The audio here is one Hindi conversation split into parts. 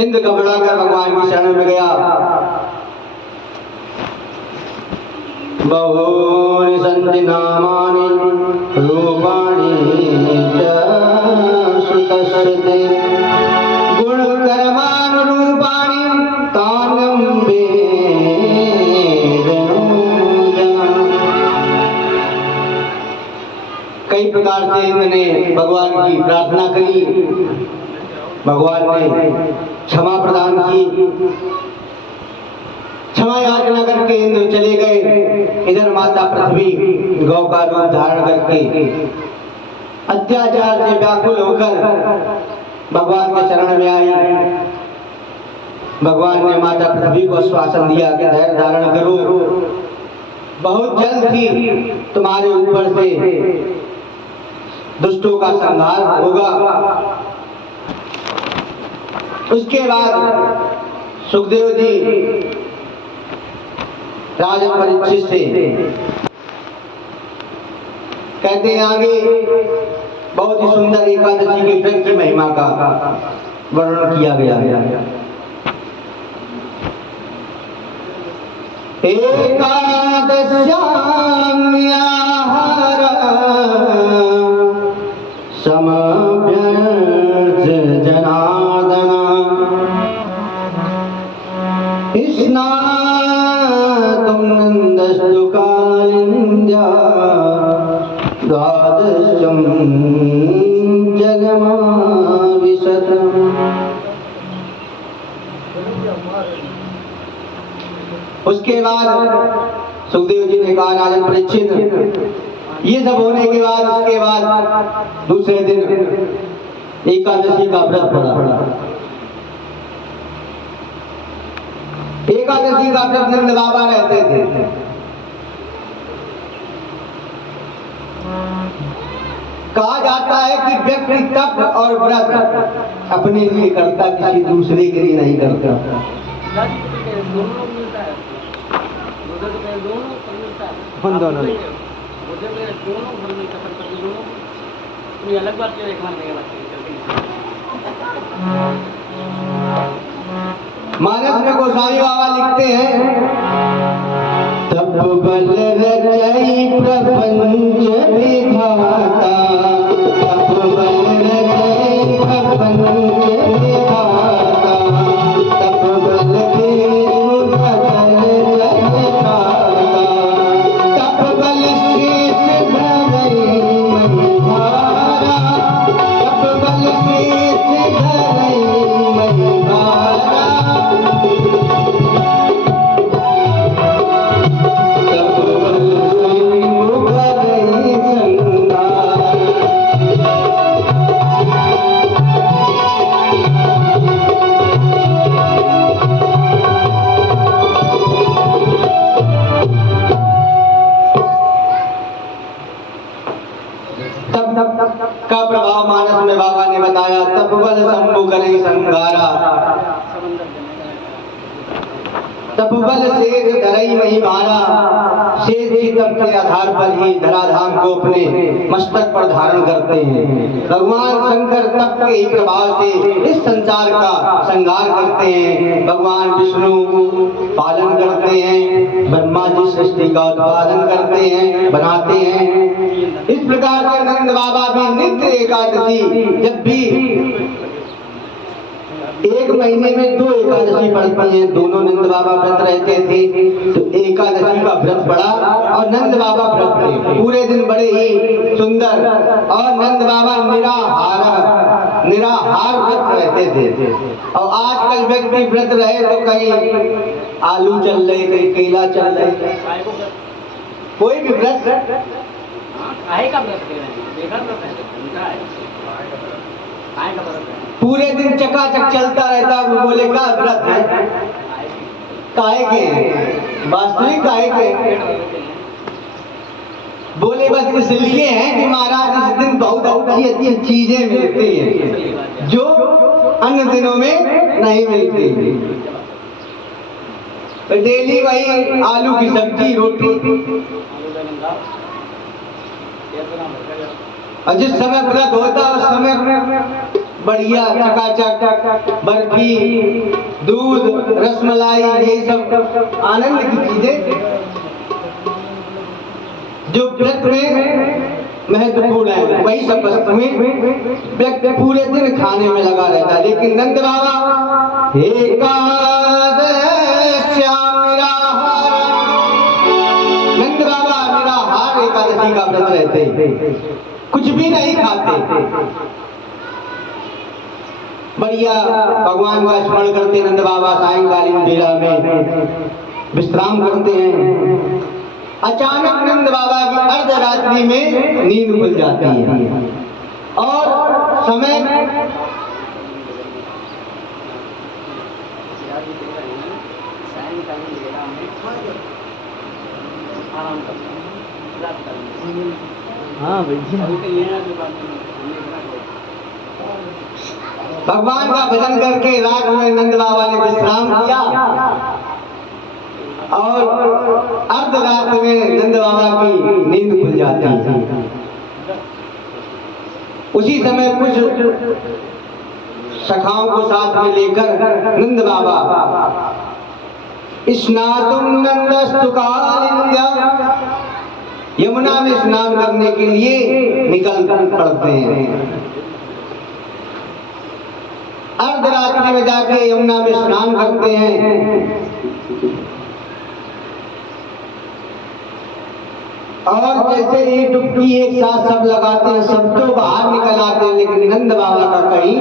इंद्र घबराकर भगवान की शरण में गया। बहुनि सन्ति नामानि रूपाणि च श्रुतस्य ते गुणकर्मानुरूपाणि तान्यं वेदनो जना। कई प्रकार से इंद्र ने भगवान की प्रार्थना करी, भगवान ने क्षमा प्रदान की। क्षमा याचना करके इंद्र चले गए। इधर माता पृथ्वी गौ का रूप धारण करके अत्याचार से व्याकुल होकर भगवान के शरण में आई। भगवान ने माता पृथ्वी को आश्वासन दिया कि धैर्य धारण करो, बहुत जल्द ही तुम्हारे ऊपर से दुष्टों का संहार होगा। उसके बाद सुखदेव जी राजा परीक्षित से कहते हैं आगे बहुत ही सुंदर एकादशी की वृक्ष महिमा का वर्णन किया गया है। एकादश्याम्याहार समभ्यर्थ जनार्दन स्नातुं नन्दस्तु कालिन्द्या द्वादशं जगमाविशत्। उसके बाद सुखदेव जी ने कहा राजन परीक्षित, ये सब होने के बाद उसके बाद दूसरे दिन एकादशी का व्रत पड़ा। एकादशी का व्रत नंद बाबा रहते थे। कहा जाता है कि व्यक्ति तप और व्रत अपने लिए करता, किसी दूसरे के लिए नहीं करता। दोनों अलग बात मानस में गोसाई बाबा लिखते हैं, तप बल रचई प्रपंच विधाता, तप बल रचई प्रपंच विधाता, तप बल देव सकल जगताता, तप बल शेष धरई महिधारा, तप बल शेष धरई महिधारा, का प्रभाव मानस में बाबा ने बताया। तपबल शंभु करई संगारा, तपबल शेष धरई महिमारा, शेष ही तप के आधार पर ही धराधाम को अपने मस्तक पर धारण करते हैं। भगवान शंकर तप के ही प्रभाव से इस संसार का संहार करते हैं। भगवान विष्णु पालन करते हैं, ब्रह्मा जी सृष्टि का उत्पादन करते हैं, बनाते हैं। इस प्रकार से नंद बाबा भी नित्य एकादशी, जब भी एक महीने में 2 एकादशी पड़ती है, दोनों नंद बाबा व्रत रहते थे, तो एकादशी का व्रत पड़ा और नंद बाबा व्रत थे। पूरे दिन बड़े ही सुंदर और नंद बाबा निराहार व्रत रहते थे। और आजकल व्यक्ति व्रत रहे तो कहीं आलू चल रहे, कहीं केला चल रहे, कोई भी व्रत पूरे दिन चकाचक चलता रहता है। वो बोले का व्रत है, काहे के, वास्तविक काहे के बोले बस इसलिए है कि महाराज इस दिन बहुत अच्छी अच्छी चीजें मिलती हैं जो अन्य दिनों में नहीं मिलती। तो डेली वही आलू की सब्जी रोटी, और जिस समय व्रत होता है उस समय बढ़िया चकाचक बर्फी, दूध, रसमलाई, ये सब आनंद की चीजें जो व्रत में महत्वपूर्ण है, वही सब वस्तुएं व्यक्ति पूरे दिन खाने में लगा रहता है। लेकिन नंद बाबा नंद बाबा निराहार एकादशी का व्रत रहते, कुछ भी नहीं खाते, बढ़िया भगवान का स्मरण करते। नंद बाबा सायंकालीन बेला में विश्राम करते हैं। अचानक नंद बाबा की अर्धरात्रि में नींद खुल जाती है और समय भगवान का भजन करके रात में नंद बाबा ने विश्राम किया और अर्धरात में नंद बाबा की नींद खुल जाती है। उसी समय कुछ सखाओं को साथ में लेकर नंद बाबा स्नातुम नंदस्तु कालिंद्या, यमुना में स्नान करने के लिए निकल पड़ते हैं। अर्धरात्रि में जाके यमुना में स्नान करते हैं और जैसे ही डुबकी एक साथ सब लगाते हैं, सब तो बाहर निकल आते हैं, लेकिन नंद बाबा का कहीं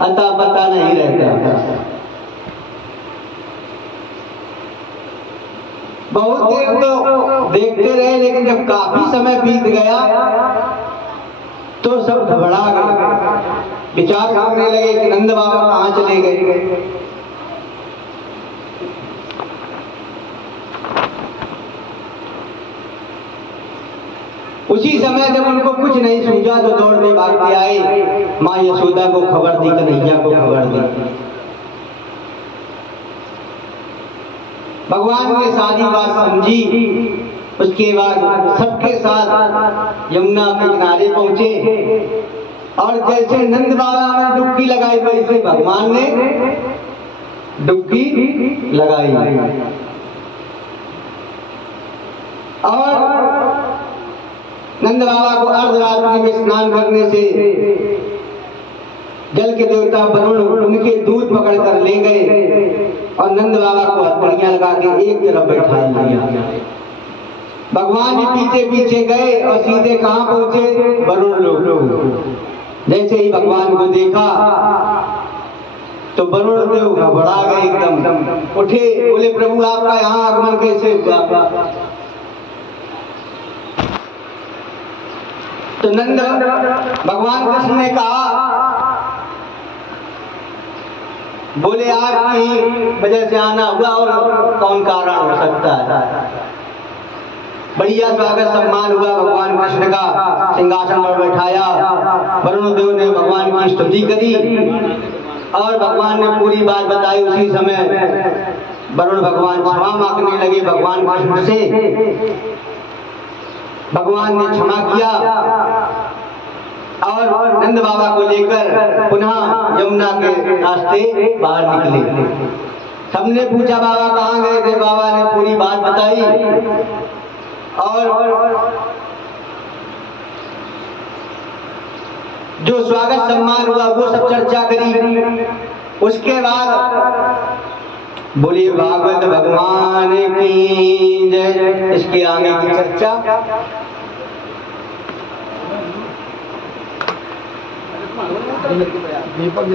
अता पता नहीं रहता। बहुत देर तो देखते रहे, लेकिन जब काफी समय बीत गया तो सब घबरा गए, विचार करने लगे कि नंद बाबा कहाँ चले गए। उसी समय जब उनको कुछ नहीं सूझा तो दौड़ते भागते आए, माँ यशोदा को खबर दी, कन्हैया को खबर दी। भगवान ने सारी बात समझी। उसके बाद सबके साथ यमुना के किनारे पहुंचे और जैसे नंद बाबा ने डुबकी लगाई वैसे भगवान ने डुबकी लगाई और नंद बाबा को अर्धरात्रि में स्नान करने से जल के देवता वरुण उनके दूध पकड़ कर ले गए और नंद बाबा को हथकड़ियां लगा के एक तरफ बैठा लिया। भगवान भी पीछे पीछे गए और सीधे कहां पहुंचे, वरुण लोग। जैसे ही भगवान को देखा तो वरुण देव घबरा गए, एकदम उठे, बोले प्रभु आपका यहाँ आगमन कैसे हुआ। तो नंद भगवान कृष्ण ने कहा, बोले आपकी वजह से आना हुआ और कौन कारण हो सकता है। बढ़िया स्वागत सम्मान हुआ, भगवान कृष्ण का सिंहासन पर बैठाया। वरुण देव ने भगवान की स्तुति करी और भगवान ने पूरी बात बताई। उसी समय वरुण भगवान क्षमा मांगने लगे भगवान कृष्ण से। भगवान ने क्षमा किया और नंद बाबा को लेकर पुनः यमुना के रास्ते बाहर निकले। सबने पूछा बाबा कहाँ गए थे, बाबा ने पूरी बात बताई और जो स्वागत सम्मान हुआ वो सब चर्चा करी। उसके बाद बोलिए भागवत भगवान की जय। इसके आगे की चर्चा दीपक